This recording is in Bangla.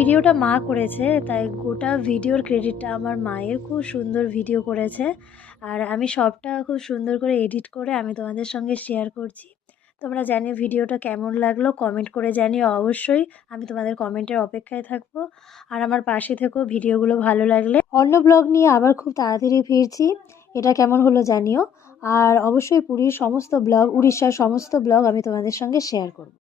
ভিডিওটা মা করেছে, তাই গোটা ভিডিওর ক্রেডিটটা আমার মায়ের। খুব সুন্দর ভিডিও করেছে, আর আমি সবটা খুব সুন্দর করে এডিট করে আমি তোমাদের সঙ্গে শেয়ার করছি। তোমরা জানিও ভিডিওটা কেমন লাগলো, কমেন্ট করে জানিও অবশ্যই। আমি তোমাদের কমেন্টের অপেক্ষায় থাকবো। আর আমার পাশে থেকেও ভিডিওগুলো ভালো লাগলে। অন্য ব্লগ নিয়ে আবার খুব তাড়াতাড়ি ফিরছি, এটা কেমন হলো জানিও। আর অবশ্যই পুরীর সমস্ত ব্লগ, উড়িষ্যার সমস্ত ব্লগ আমি তোমাদের সঙ্গে শেয়ার করব।